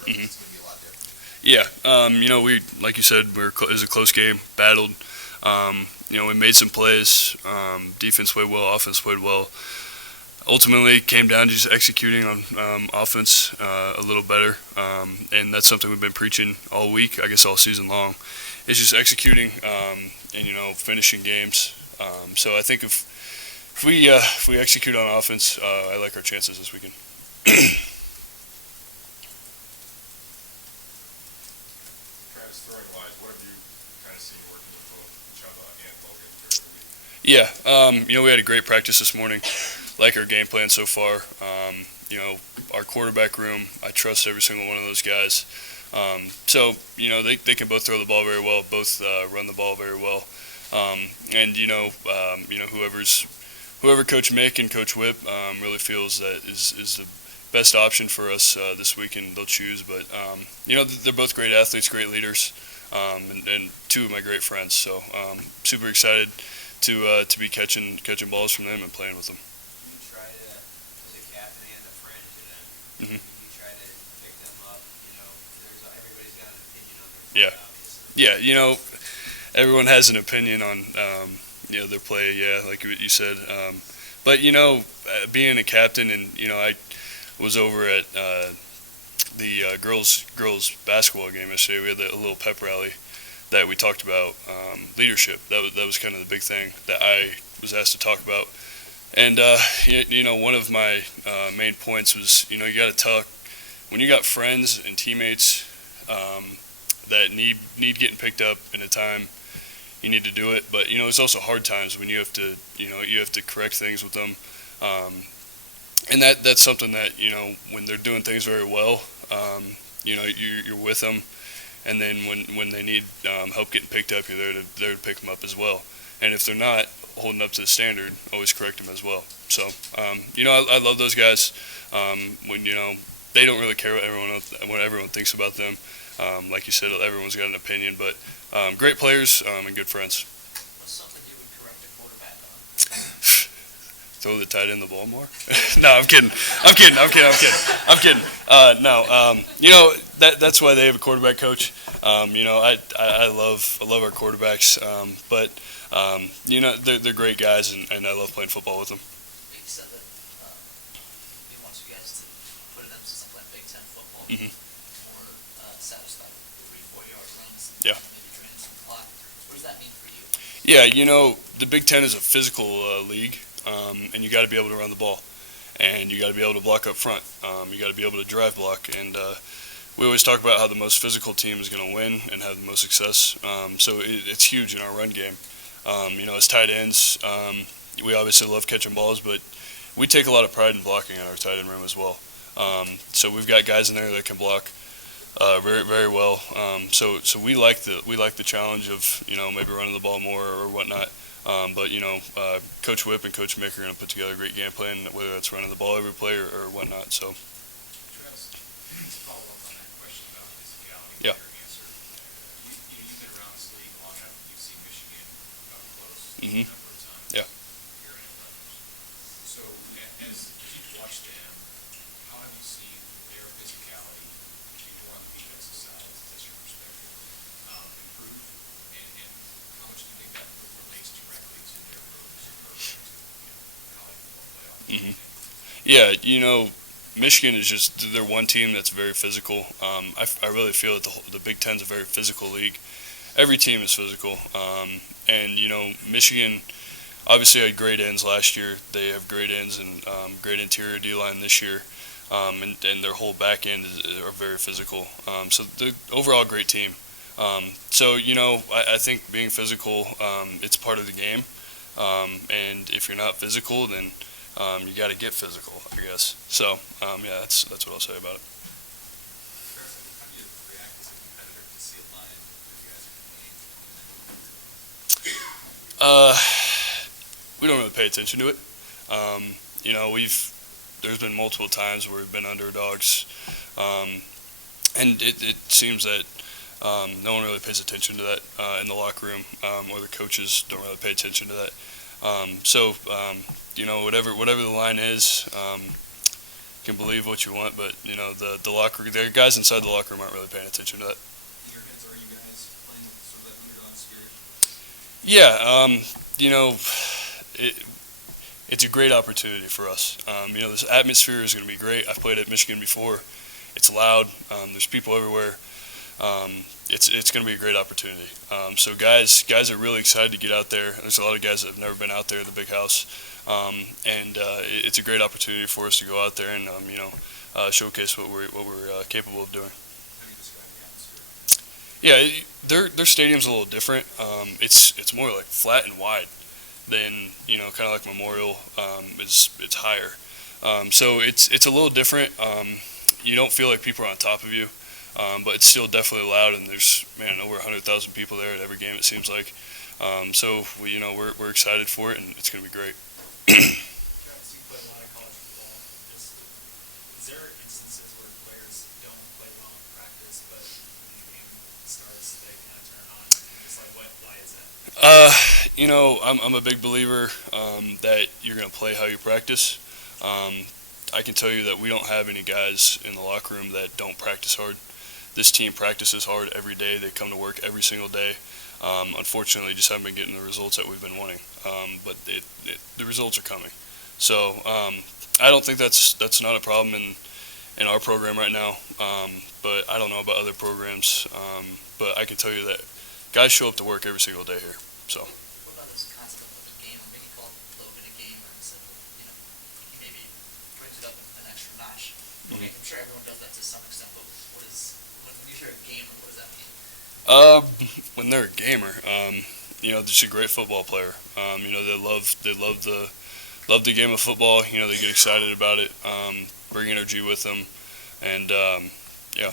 road, it's going to be a lot different. Yeah, we like you said, it was a close game, battled. We made some plays. Defense played well, offense played well. Ultimately, it came down to just executing on offense a little better, and that's something we've been preaching all week, I guess all season long. It's just executing and finishing games. So I think if we execute on offense, I like our chances this weekend. Travis, throwing-wise, what have you kind of seen working with both Chubba and Logan throughout the week? Yeah, we had a great practice this morning. Like our game plan so far. Our quarterback room, I trust every single one of those guys. So they can both throw the ball very well, both run the ball very well. And whoever Coach Mick and Coach Whip really feels that is the best option for us this week, and they'll choose. But they're both great athletes, great leaders, and two of my great friends. So super excited to be catching balls from them and playing with them. You try to pick them up, everybody's got an opinion on their Yeah. play, obviously. Yeah, everyone has an opinion on, their play, like you said. But, being a captain and, I was over at the girls basketball game yesterday. We had a little pep rally that we talked about leadership. That was kind of the big thing that I was asked to talk about. And, one of my main points was, you got to talk, when you got friends and teammates that need getting picked up in a time, you need to do it. But, it's also hard times when you have to correct things with them. And that's something that, when they're doing things very well, you're with them. And then when they need help getting picked up, you're there to pick them up as well. And if they're not holding up to the standard, always correct them as well. So, I love those guys. When they don't really care what everyone thinks about them. Like you said, everyone's got an opinion, but great players and good friends. What's something you would correct a quarterback on? Throw the tight end the ball more? No, I'm kidding. No, that's why they have a quarterback coach. I love our quarterbacks, but they're great guys, and I love playing football with them. You said that he wants you guys to put an emphasis on Big Ten football, or satisfied with 3-4 yard runs, Yeah. maybe draining some clock. What does that mean for you? Yeah, the Big Ten is a physical league, and you got to be able to run the ball, and you got to be able to block up front. You got to be able to drive block, and we always talk about how the most physical team is going to win and have the most success. So it's huge in our run game. As tight ends, we obviously love catching balls, but we take a lot of pride in blocking in our tight end room as well. So we've got guys in there that can block very, very well. So we like the challenge of maybe running the ball more or whatnot. But Coach Whip and Coach Mick are going to put together a great game plan, whether that's running the ball every play or whatnot. So. Travis, follow up on that question about physicality. Yeah. Your answer. You've been around this league long enough. You've seen Michigan up close a number of times. Yeah. Here in Rutgers. So as you've watched them, how have you seen their physicality, more on the defensive side, as your perspective, improve? And how much do you think that relates directly to their moves or to college football playoff? Yeah, Michigan is they're one team that's very physical. I really feel that the Big Ten's a very physical league. Every team is physical. And Michigan obviously had great ends last year. They have great ends and great interior D-line this year. And their whole back end are very physical. So they're overall a great team. So, I think being physical, it's part of the game. And if you're not physical, then you got to get physical, I guess. So, yeah, that's what I'll say about it. How do you react as a competitor to see a line that you guys are playing? We don't really pay attention to it. There's been multiple times where we've been underdogs, and it seems that no one really pays attention to that in the locker room, or the coaches don't really pay attention to that. Whatever the line is, can believe what you want, but you know the locker, the guys inside the locker room aren't really paying attention to that. In your heads, are you guys playing with sort of that underdog spirit? Yeah, you know, it's a great opportunity for us. You know, this atmosphere is going to be great. I've played at Michigan before. It's loud. There's people everywhere. It's going to be a great opportunity. So guys are really excited to get out there. There's a lot of guys that have never been out there at the big house, and it's a great opportunity for us to go out there and you know, showcase what we're capable of doing. How do you describe the atmosphere? Yeah, their stadium's a little different. It's more like flat and wide than, you know, kind of like Memorial. It's higher, so it's a little different. You don't feel like people are on top of you, but it's still definitely loud. And there's over 100,000 people there at every game, it seems like. So we, you know, we're excited for it, and it's going to be great. Travis, you play a lot of college football. Just, is there instances where players don't play well in practice, but when the game starts, they kind of turn on? Just like, why is that? You know, I'm a big believer that you're going to play how you practice. I can tell you that we don't have any guys in the locker room that don't practice hard. This team practices hard every day. They come to work every single day. Unfortunately, just haven't been getting the results that we've been wanting. But the results are coming. So I don't think that's not a problem in our program right now. But I don't know about other programs. But I can tell you that guys show up to work every single day here. So. What about this concept of a game, or maybe call it a little bit of game, or instead of, you know, maybe brings it up an extra notch? Okay, I'm sure everyone does that to some extent, but when you hear a gamer, what does that mean? When they're a gamer, you know, they're just a great football player. You know, they love the game of football. You know, they get excited about it, bring energy with them, and yeah.